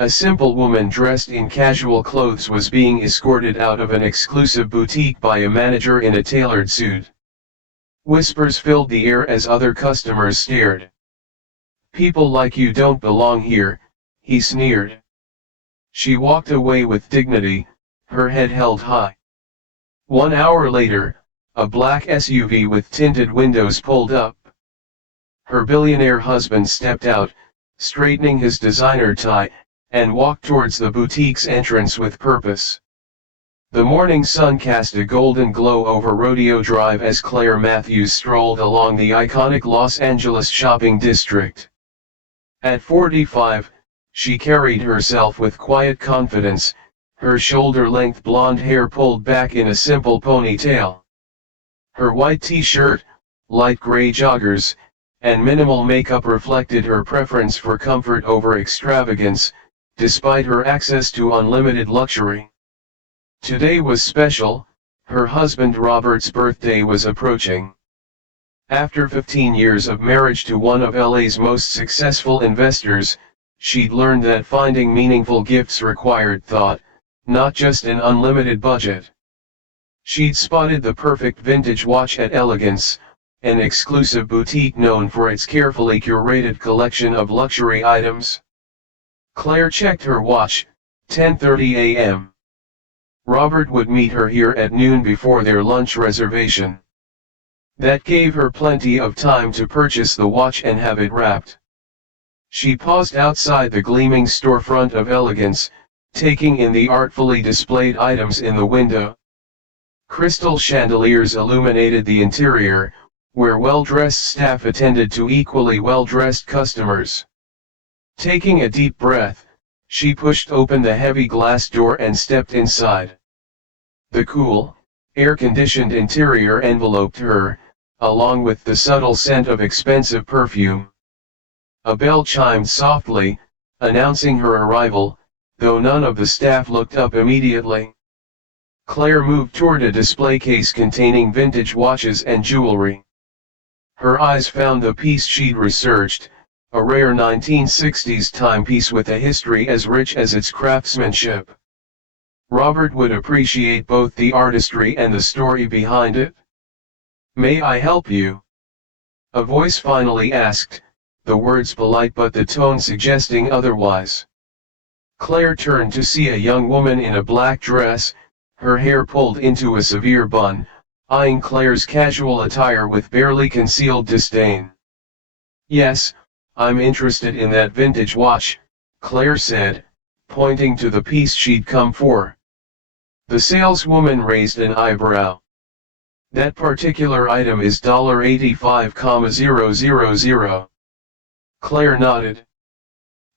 A simple woman dressed in casual clothes was being escorted out of an exclusive boutique by a manager in a tailored suit. Whispers filled the air as other customers stared. "People like you don't belong here," he sneered. She walked away with dignity, her head held high. 1 hour later, a black SUV with tinted windows pulled up. Her billionaire husband stepped out, straightening his designer tie, and walked towards the boutique's entrance with purpose. The morning sun cast a golden glow over Rodeo Drive as Claire Matthews strolled along the iconic Los Angeles shopping district. At 45, she carried herself with quiet confidence, her shoulder-length blonde hair pulled back in a simple ponytail. Her white t-shirt, light gray joggers, and minimal makeup reflected her preference for comfort over extravagance, despite her access to unlimited luxury. Today was special, her husband Robert's birthday was approaching. After 15 years of marriage to one of LA's most successful investors, she'd learned that finding meaningful gifts required thought, not just an unlimited budget. She'd spotted the perfect vintage watch at Elegance, an exclusive boutique known for its carefully curated collection of luxury items. Claire checked her watch, 10:30 a.m. Robert would meet her here at noon before their lunch reservation. That gave her plenty of time to purchase the watch and have it wrapped. She paused outside the gleaming storefront of Elegance, taking in the artfully displayed items in the window. Crystal chandeliers illuminated the interior, where well-dressed staff attended to equally well-dressed customers. Taking a deep breath, she pushed open the heavy glass door and stepped inside. The cool, air-conditioned interior enveloped her, along with the subtle scent of expensive perfume. A bell chimed softly, announcing her arrival, though none of the staff looked up immediately. Claire moved toward a display case containing vintage watches and jewelry. Her eyes found the piece she'd researched, a rare 1960s timepiece with a history as rich as its craftsmanship. Robert would appreciate both the artistry and the story behind it. "May I help you?" a voice finally asked, the words polite but the tone suggesting otherwise. Claire turned to see a young woman in a black dress, her hair pulled into a severe bun, eyeing Claire's casual attire with barely concealed disdain. "Yes, I'm interested in that vintage watch," Claire said, pointing to the piece she'd come for. The saleswoman raised an eyebrow. "That particular item is $85,000. Claire nodded.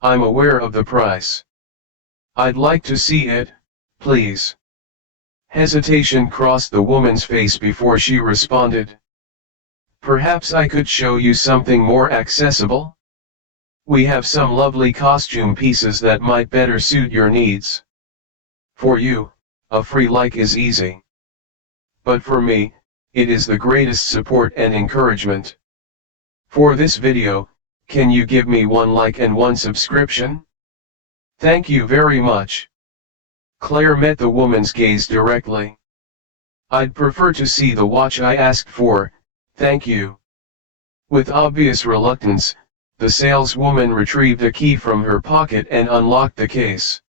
"I'm aware of the price. I'd like to see it, please." Hesitation crossed the woman's face before she responded. "Perhaps I could show you something more accessible? We have some lovely costume pieces that might better suit your needs. For you, a free like is easy. But for me, it is the greatest support and encouragement. For this video, can you give me 1 like and 1 subscription? Thank you very much." Claire met the woman's gaze directly. "I'd prefer to see the watch I asked for, thank you." With obvious reluctance, the saleswoman retrieved a key from her pocket and unlocked the case.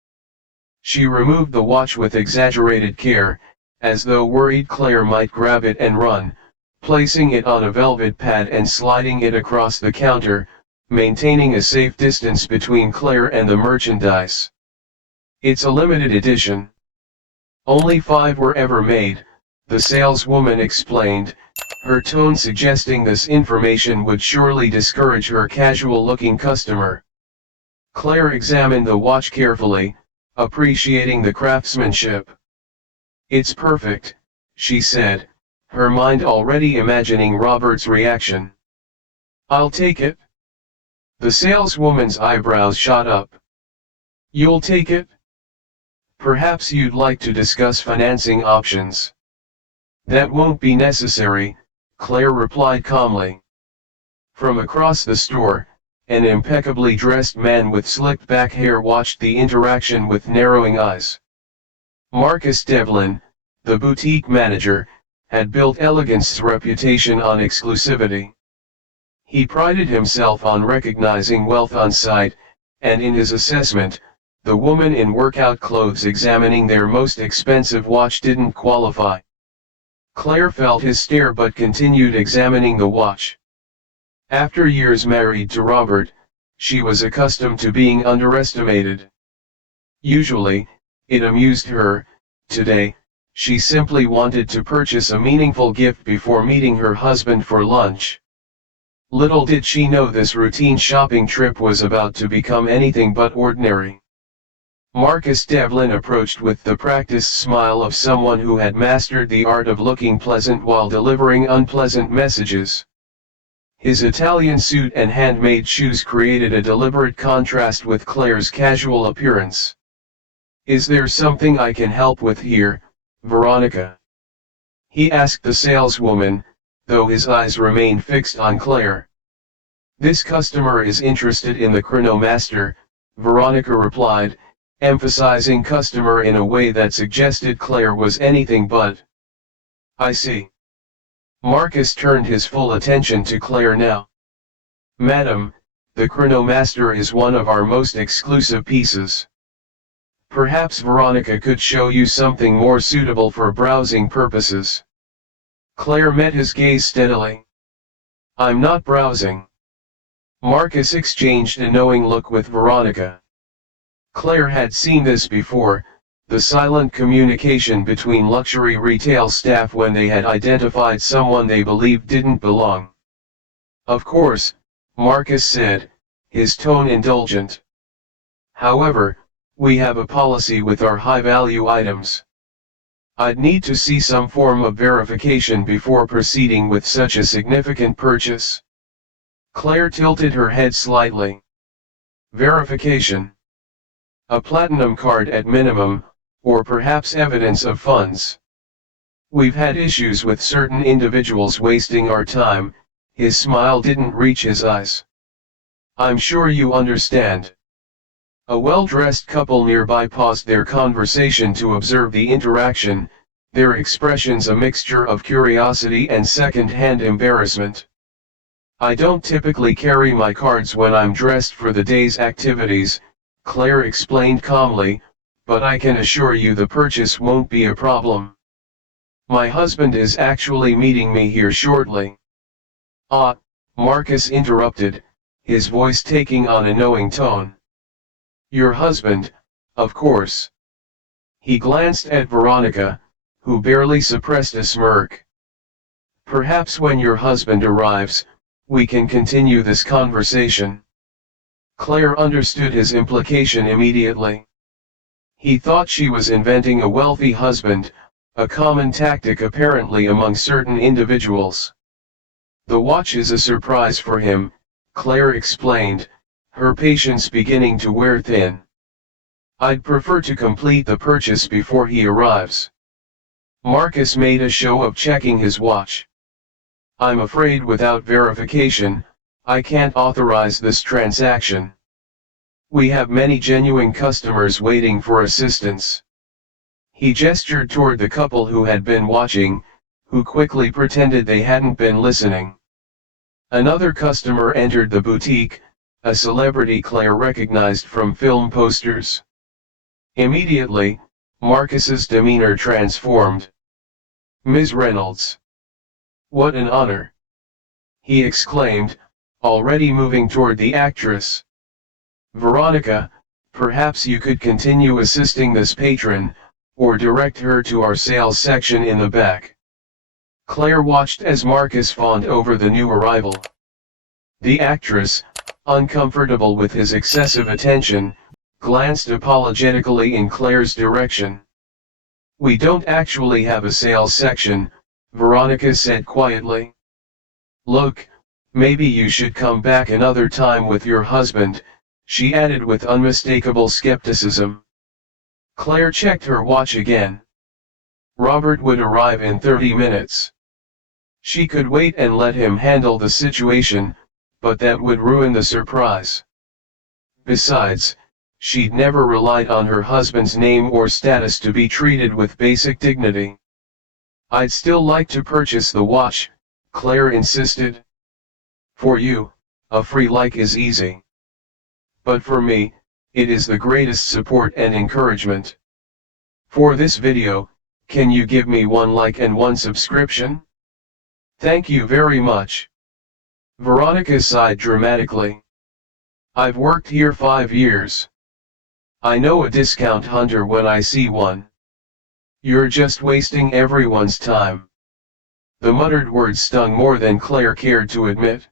She removed the watch with exaggerated care, as though worried Claire might grab it and run, placing it on a velvet pad and sliding it across the counter, maintaining a safe distance between Claire and the merchandise. "It's a limited edition. Only 5 were ever made," the saleswoman explained, her tone suggesting this information would surely discourage her casual-looking customer. Claire examined the watch carefully, appreciating the craftsmanship. "It's perfect," she said, her mind already imagining Robert's reaction. "I'll take it." The saleswoman's eyebrows shot up. "You'll take it? Perhaps you'd like to discuss financing options." "That won't be necessary," Claire replied calmly. From across the store, An impeccably dressed man with slicked back hair watched the interaction with narrowing eyes. Marcus Devlin, the boutique manager, had built Elegance's reputation on exclusivity. He prided himself on recognizing wealth on sight, and in his assessment, the woman in workout clothes examining their most expensive watch didn't qualify. Claire felt his stare but continued examining the watch. After years married to Robert, she was accustomed to being underestimated. Usually, it amused her. Today, she simply wanted to purchase a meaningful gift before meeting her husband for lunch. Little did she know this routine shopping trip was about to become anything but ordinary. Marcus Devlin approached with the practiced smile of someone who had mastered the art of looking pleasant while delivering unpleasant messages. His Italian suit and handmade shoes created a deliberate contrast with Claire's casual appearance. "Is there something I can help with here, Veronica?" he asked the saleswoman, though his eyes remained fixed on Claire. "This customer is interested in the Chronomaster," Veronica replied, emphasizing customer in a way that suggested Claire was anything but. "I see." Marcus turned his full attention to Claire now. "Madam, the Chronomaster is one of our most exclusive pieces. Perhaps Veronica could show you something more suitable for browsing purposes." Claire met his gaze steadily. "I'm not browsing." Marcus exchanged a knowing look with Veronica. Claire had seen this before, the silent communication between luxury retail staff when they had identified someone they believed didn't belong. "Of course," Marcus said, his tone indulgent. "However, we have a policy with our high-value items. I'd need to see some form of verification before proceeding with such a significant purchase." Claire tilted her head slightly. "Verification? A platinum card at minimum, or perhaps evidence of funds. We've had issues with certain individuals wasting our time." His smile didn't reach his eyes. "I'm sure you understand." A well-dressed couple nearby paused their conversation to observe the interaction, their expressions a mixture of curiosity and second-hand embarrassment. "I don't typically carry my cards when I'm dressed for the day's activities," Claire explained calmly, "but I can assure you the purchase won't be a problem. My husband is actually meeting me here shortly." "Ah," Marcus interrupted, his voice taking on a knowing tone. "Your husband, of course." He glanced at Veronica, who barely suppressed a smirk. "Perhaps when your husband arrives, we can continue this conversation." Claire understood his implication immediately. He thought she was inventing a wealthy husband, a common tactic apparently among certain individuals. "The watch is a surprise for him," Claire explained, her patience beginning to wear thin. "I'd prefer to complete the purchase before he arrives." Marcus made a show of checking his watch. "I'm afraid without verification, I can't authorize this transaction. We have many genuine customers waiting for assistance." He gestured toward the couple who had been watching, who quickly pretended they hadn't been listening. Another customer entered the boutique, a celebrity Claire recognized from film posters. Immediately, Marcus's demeanor transformed. "Ms. Reynolds. What an honor!" he exclaimed, already moving toward the actress. "Veronica, perhaps you could continue assisting this patron, or direct her to our sales section in the back." Claire watched as Marcus fawned over the new arrival. The actress, uncomfortable with his excessive attention, glanced apologetically in Claire's direction. "We don't actually have a sales section," Veronica said quietly. "Look, maybe you should come back another time with your husband," she added with unmistakable skepticism. Claire checked her watch again. Robert would arrive in 30 minutes. She could wait and let him handle the situation, but that would ruin the surprise. Besides, she'd never relied on her husband's name or status to be treated with basic dignity. "I'd still like to purchase the watch," Claire insisted. "For you, a free like is easy. But for me, it is the greatest support and encouragement. For this video, can you give me 1 like and 1 subscription? Thank you very much." Veronica sighed dramatically. "I've worked here 5 years. I know a discount hunter when I see one. You're just wasting everyone's time." The muttered words stung more than Claire cared to admit.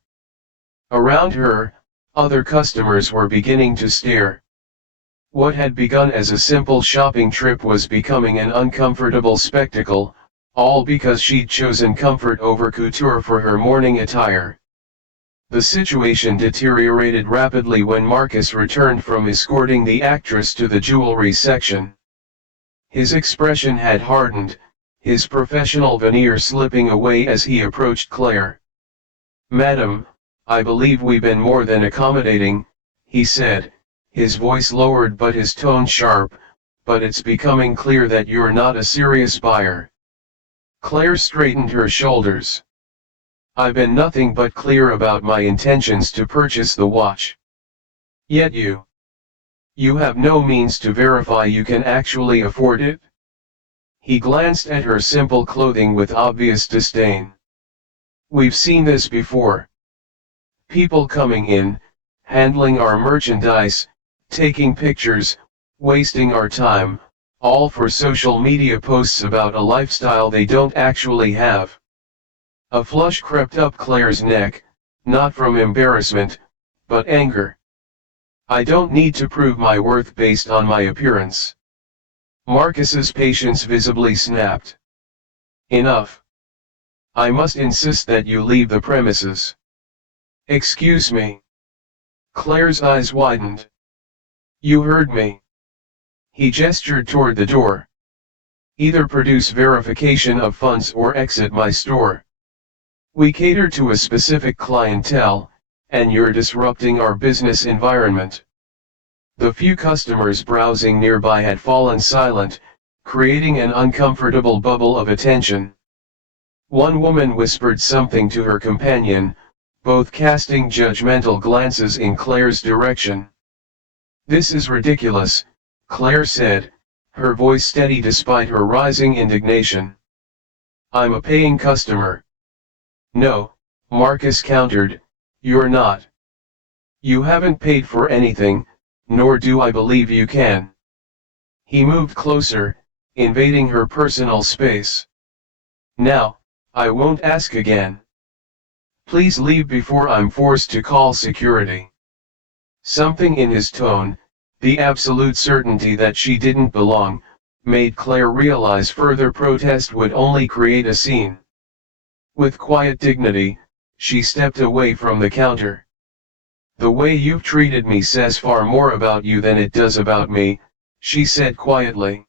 Around her, other customers were beginning to stare. What had begun as a simple shopping trip was becoming an uncomfortable spectacle, all because she'd chosen comfort over couture for her morning attire. The situation deteriorated rapidly when Marcus returned from escorting the actress to the jewelry section. His expression had hardened, his professional veneer slipping away as he approached Claire. "Madam, I believe we've been more than accommodating," he said, his voice lowered but his tone sharp, "but it's becoming clear that you're not a serious buyer." Claire straightened her shoulders. "I've been nothing but clear about my intentions to purchase the watch. Yet you have no means to verify you can actually afford it?" He glanced at her simple clothing with obvious disdain. "We've seen this before. People coming in, handling our merchandise, taking pictures, wasting our time, all for social media posts about a lifestyle they don't actually have." A flush crept up Claire's neck, not from embarrassment, but anger. "I don't need to prove my worth based on my appearance." Marcus's patience visibly snapped. "Enough. I must insist that you leave the premises." "Excuse me." Claire's eyes widened. "You heard me." He gestured toward the door. "Either produce verification of funds or exit my store. We cater to a specific clientele, and you're disrupting our business environment." The few customers browsing nearby had fallen silent, creating an uncomfortable bubble of attention. One woman whispered something to her companion, both casting judgmental glances in Claire's direction. "This is ridiculous," Claire said, her voice steady despite her rising indignation. "I'm a paying customer." "No," Marcus countered, "you're not. You haven't paid for anything, nor do I believe you can." He moved closer, invading her personal space. "Now, I won't ask again. Please leave before I'm forced to call security." Something in his tone, the absolute certainty that she didn't belong, made Claire realize further protest would only create a scene. With quiet dignity, she stepped away from the counter. "The way you've treated me says far more about you than it does about me," she said quietly.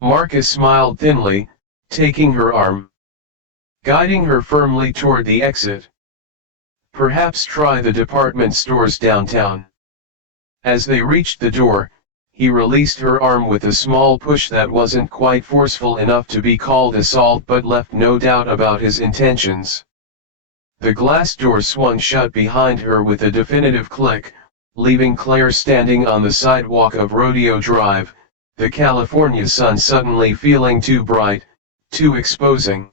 Marcus smiled thinly, taking her arm, guiding her firmly toward the exit. "Perhaps try the department stores downtown." As they reached the door, he released her arm with a small push that wasn't quite forceful enough to be called assault but left no doubt about his intentions. The glass door swung shut behind her with a definitive click, leaving Claire standing on the sidewalk of Rodeo Drive, the California sun suddenly feeling too bright, too exposing.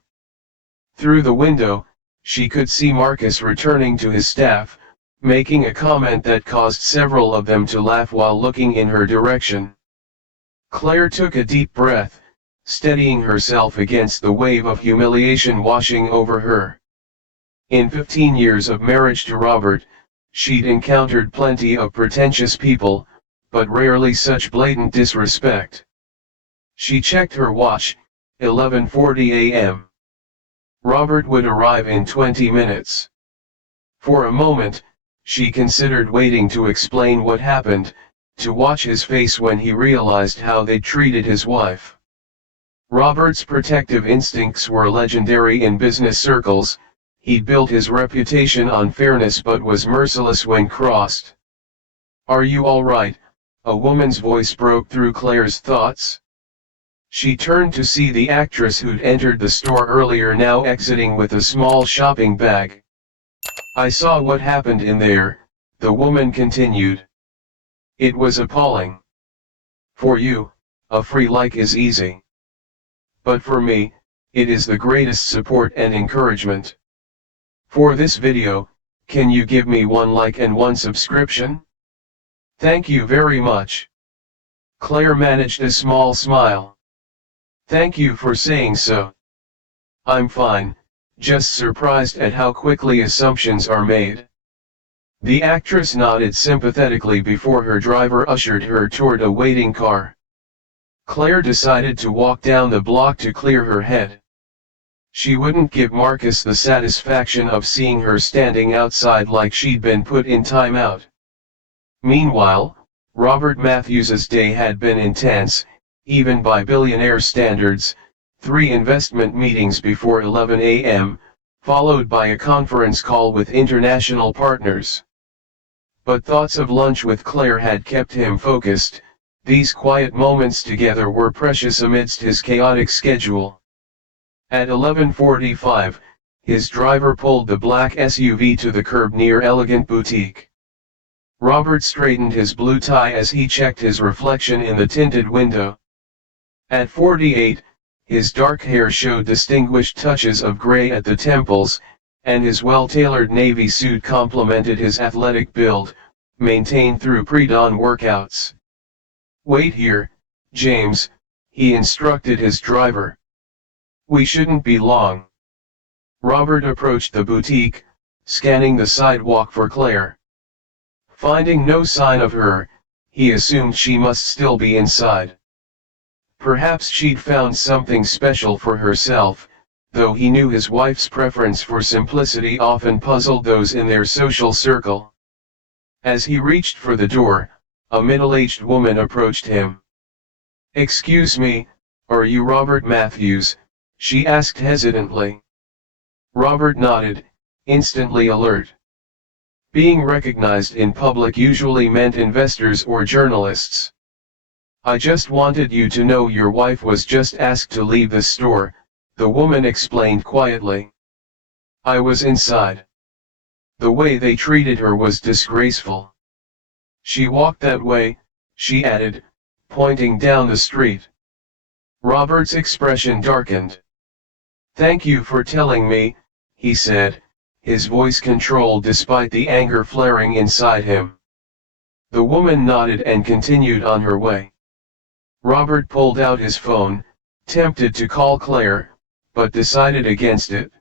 Through the window, she could see Marcus returning to his staff, making a comment that caused several of them to laugh while looking in her direction. Claire took a deep breath, steadying herself against the wave of humiliation washing over her. In 15 years of marriage to Robert, she'd encountered plenty of pretentious people, but rarely such blatant disrespect. She checked her watch, 11:40 a.m. Robert would arrive in 20 minutes. For a moment, she considered waiting to explain what happened, to watch his face when he realized how they'd treated his wife. Robert's protective instincts were legendary in business circles, he'd built his reputation on fairness but was merciless when crossed. "Are you all right?" a woman's voice broke through Claire's thoughts. She turned to see the actress who'd entered the store earlier now exiting with a small shopping bag. "I saw what happened in there," the woman continued. "It was appalling. For you, a free like is easy. But for me, it is the greatest support and encouragement. For this video, can you give me 1 like and 1 subscription? Thank you very much." Claire managed a small smile. "Thank you for saying so. I'm fine, just surprised at how quickly assumptions are made." The actress nodded sympathetically before her driver ushered her toward a waiting car. Claire decided to walk down the block to clear her head. She wouldn't give Marcus the satisfaction of seeing her standing outside like she'd been put in timeout. Meanwhile, Robert Matthews's day had been intense, even by Billionaire standards: 3 investment meetings before 11 a.m., followed by a conference call with international partners. But thoughts of lunch with Claire had kept him focused. These quiet moments together were precious amidst his chaotic schedule. At 11:45, his driver pulled the black SUV to the curb near Elegance Boutique. Robert straightened his blue tie as he checked his reflection in the tinted window. At 48, his dark hair showed distinguished touches of gray at the temples, and his well-tailored navy suit complemented his athletic build, maintained through pre-dawn workouts. "Wait here, James," he instructed his driver. "We shouldn't be long." Robert approached the boutique, scanning the sidewalk for Claire. Finding no sign of her, he assumed she must still be inside. Perhaps she'd found something special for herself, though he knew his wife's preference for simplicity often puzzled those in their social circle. As he reached for the door, a middle-aged woman approached him. "Excuse me, are you Robert Matthews?" she asked hesitantly. Robert nodded, instantly alert. Being recognized in public usually meant investors or journalists. "I just wanted you to know your wife was just asked to leave the store," the woman explained quietly. "I was inside. The way they treated her was disgraceful. She walked that way," she added, pointing down the street. Robert's expression darkened. "Thank you for telling me," he said, his voice controlled despite the anger flaring inside him. The woman nodded and continued on her way. Robert pulled out his phone, tempted to call Claire, but decided against it.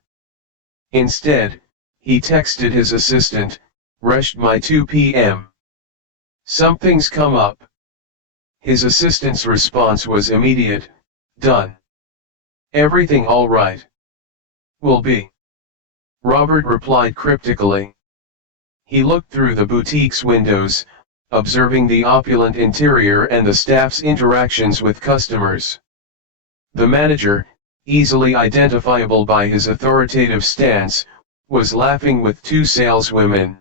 Instead, he texted his assistant, "Rushed my 2 p.m. Something's come up." His assistant's response was immediate, "Done. Everything all right?" "Will be." Robert replied cryptically. He looked through the boutique's windows, observing the opulent interior and the staff's interactions with customers. The manager, easily identifiable by his authoritative stance, was laughing with 2 saleswomen.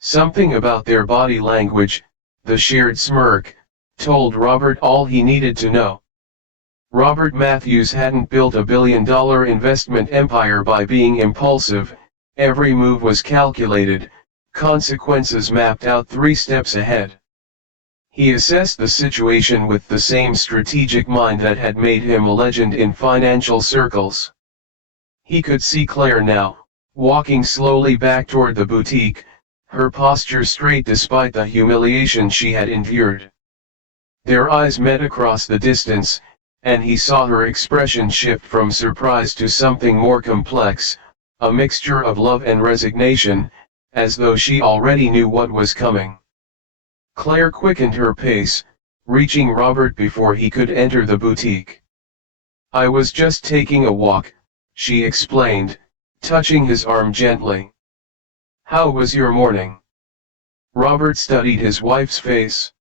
Something about their body language, the shared smirk, told Robert all he needed to know. Robert Matthews hadn't built a billion-dollar investment empire by being impulsive. Every move was calculated, consequences mapped out 3 steps ahead. He assessed the situation with the same strategic mind that had made him a legend in financial circles. He could see Claire now, walking slowly back toward the boutique, her posture straight despite the humiliation she had endured. Their eyes met across the distance, and he saw her expression shift from surprise to something more complex, a mixture of love and resignation, as though she already knew what was coming. Claire quickened her pace, reaching Robert before he could enter the boutique. "I was just taking a walk," she explained, touching his arm gently. "How was your morning?" Robert studied his wife's face.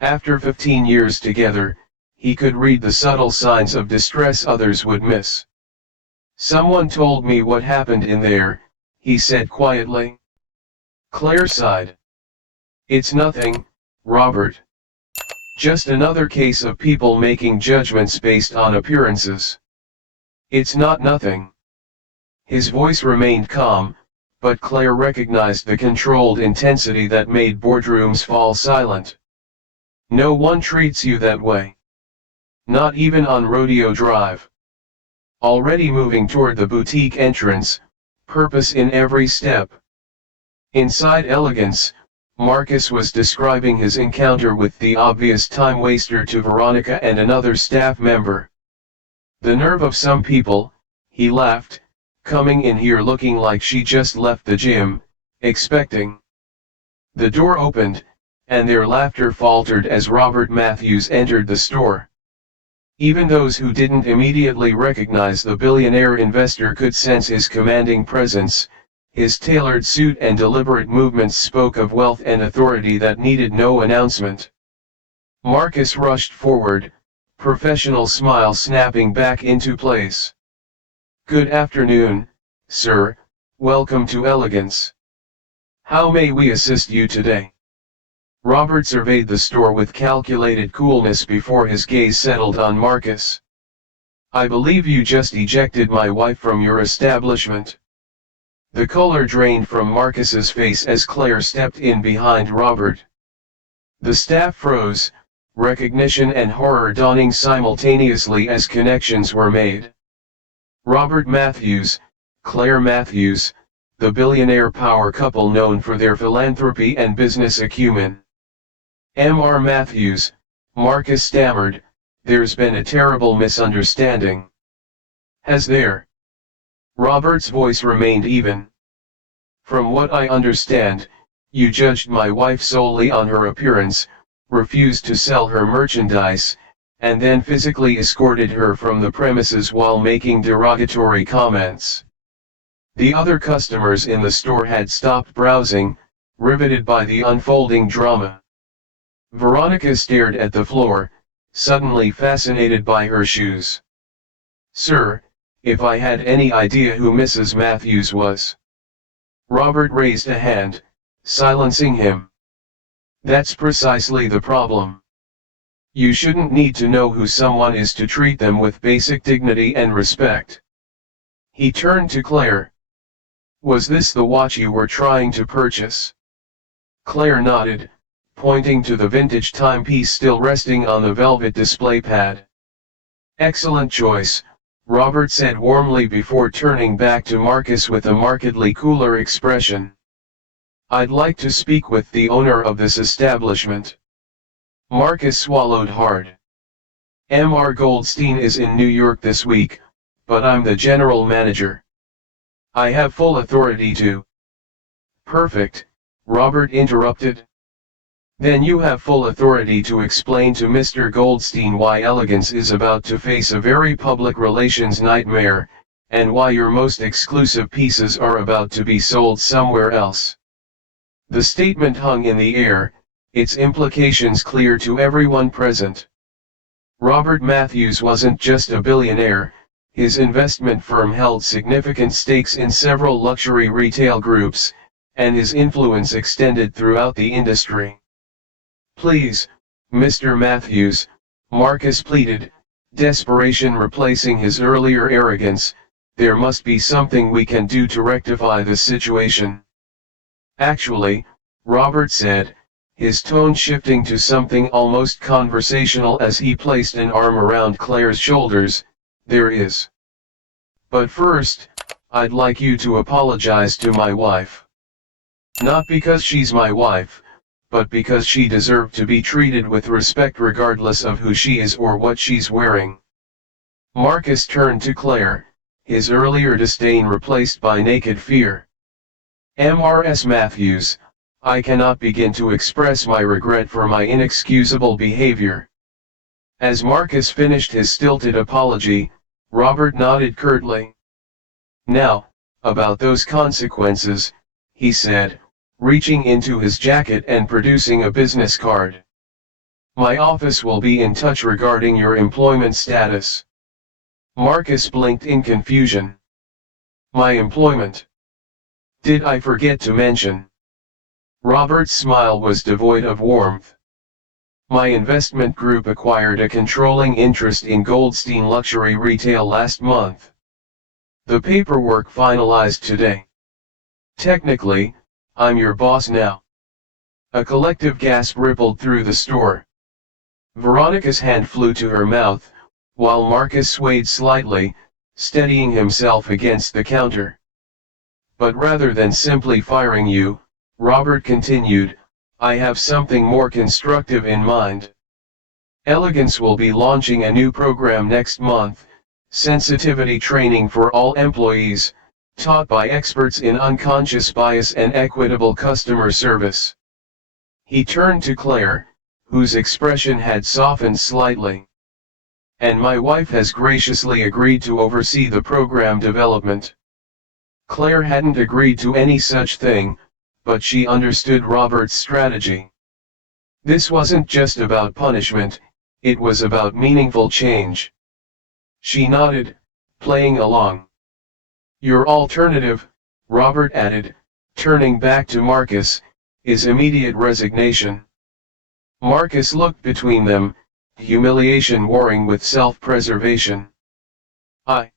After 15 years together, he could read the subtle signs of distress others would miss. Someone told me what happened in there, he said quietly. Claire sighed. It's nothing, Robert. Just another case of people making judgments based on appearances. It's not nothing. His voice remained calm, but Claire recognized the controlled intensity that made boardrooms fall silent. No one treats you that way. Not even on Rodeo Drive. Already moving toward the boutique entrance, purpose in every step. Inside Elegance, Marcus was describing his encounter with the obvious time waster to Veronica and another staff member. The nerve of some people, he laughed, coming in here looking like she just left the gym, expecting. The door opened, and their laughter faltered as Robert Matthews entered the store. Even those who didn't immediately recognize the billionaire investor could sense his commanding presence. His tailored suit and deliberate movements spoke of wealth and authority that needed no announcement. Marcus rushed forward, professional smile snapping back into place. Good afternoon, sir, welcome to Elegance. How may we assist you today? Robert surveyed the store with calculated coolness before his gaze settled on Marcus. I believe you just ejected my wife from your establishment. The color drained from Marcus's face as Claire stepped in behind Robert. The staff froze, recognition and horror dawning simultaneously as connections were made. Robert Matthews, Claire Matthews, the billionaire power couple known for their philanthropy and business acumen. Mr. Matthews, Marcus stammered, there's been a terrible misunderstanding. Has there? Robert's voice remained even. From what I understand, you judged my wife solely on her appearance, refused to sell her merchandise, and then physically escorted her from the premises while making derogatory comments. The other customers in the store had stopped browsing, riveted by the unfolding drama. Veronica stared at the floor, suddenly fascinated by her shoes. Sir, if I had any idea who Mrs. Matthews was. Robert raised a hand, silencing him. That's precisely the problem. You shouldn't need to know who someone is to treat them with basic dignity and respect. He turned to Claire. Was this the watch you were trying to purchase? Claire nodded, pointing to the vintage timepiece still resting on the velvet display pad. Excellent choice, Robert said warmly before turning back to Marcus with a markedly cooler expression. I'd like to speak with the owner of this establishment. Marcus swallowed hard. Mr. Goldstein is in New York this week, but I'm the general manager. I have full authority to. Perfect, Robert interrupted. Then you have full authority to explain to Mr. Goldstein why Elegance is about to face a very public relations nightmare, and why your most exclusive pieces are about to be sold somewhere else. The statement hung in the air, its implications clear to everyone present. Robert Matthews wasn't just a billionaire, his investment firm held significant stakes in several luxury retail groups, and his influence extended throughout the industry. Please, Mr. Matthews, Marcus pleaded, desperation replacing his earlier arrogance, there must be something we can do to rectify this situation. Actually, Robert said, his tone shifting to something almost conversational as he placed an arm around Claire's shoulders, there is. But first, I'd like you to apologize to my wife. Not because she's my wife, but because she deserved to be treated with respect regardless of who she is or what she's wearing. Marcus turned to Claire, his earlier disdain replaced by naked fear. Mrs. Matthews, I cannot begin to express my regret for my inexcusable behavior. As Marcus finished his stilted apology, Robert nodded curtly. Now, about those consequences, he said, reaching into his jacket and producing a business card. My office will be in touch regarding your employment status. Marcus blinked in confusion. My employment. Did I forget to mention? Robert's smile was devoid of warmth. My investment group acquired a controlling interest in Goldstein Luxury Retail last month. The paperwork finalized today. Technically, I'm your boss now. A collective gasp rippled through the store. Veronica's hand flew to her mouth, while Marcus swayed slightly, steadying himself against the counter. But rather than simply firing you, Robert continued, I have something more constructive in mind. Elegance will be launching a new program next month, sensitivity training for all employees, taught by experts in unconscious bias and equitable customer service. He turned to Claire, whose expression had softened slightly. And my wife has graciously agreed to oversee the program development. Claire hadn't agreed to any such thing, but she understood Robert's strategy. This wasn't just about punishment, it was about meaningful change. She nodded, playing along. Your alternative, Robert added, turning back to Marcus, is immediate resignation. Marcus looked between them, humiliation warring with self-preservation. I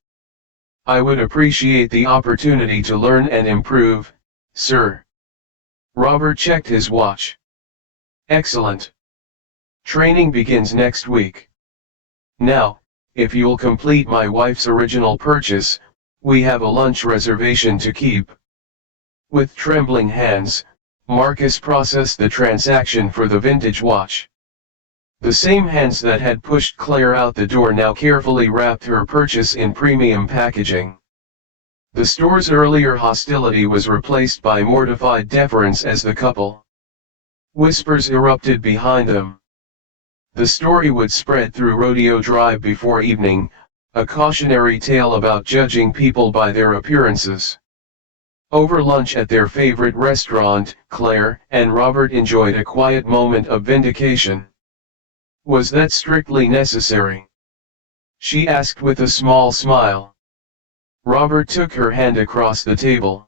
would appreciate the opportunity to learn and improve, sir. Robert checked his watch. Excellent. Training begins next week. Now, if you'll complete my wife's original purchase, we have a lunch reservation to keep. With trembling hands, Marcus processed the transaction for the vintage watch. The same hands that had pushed Claire out the door now carefully wrapped her purchase in premium packaging. The store's earlier hostility was replaced by mortified deference as the couple. Whispers erupted behind them. The story would spread through Rodeo Drive before evening, a cautionary tale about judging people by their appearances. Over lunch at their favorite restaurant, Claire and Robert enjoyed a quiet moment of vindication. Was that strictly necessary? She asked with a small smile. Robert took her hand across the table.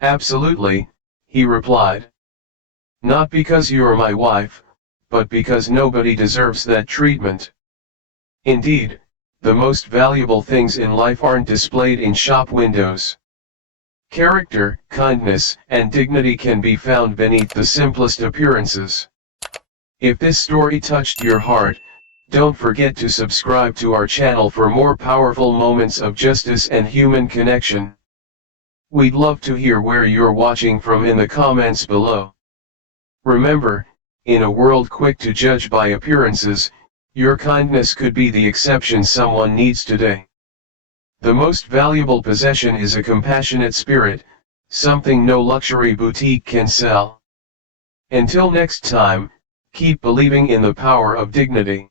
Absolutely, he replied. Not because you're my wife, but because nobody deserves that treatment. Indeed, the most valuable things in life aren't displayed in shop windows. Character, kindness, and dignity can be found beneath the simplest appearances. If this story touched your heart, don't forget to subscribe to our channel for more powerful moments of justice and human connection. We'd love to hear where you're watching from in the comments below. Remember, in a world quick to judge by appearances, your kindness could be the exception someone needs today. The most valuable possession is a compassionate spirit, something no luxury boutique can sell. Until next time, keep believing in the power of dignity.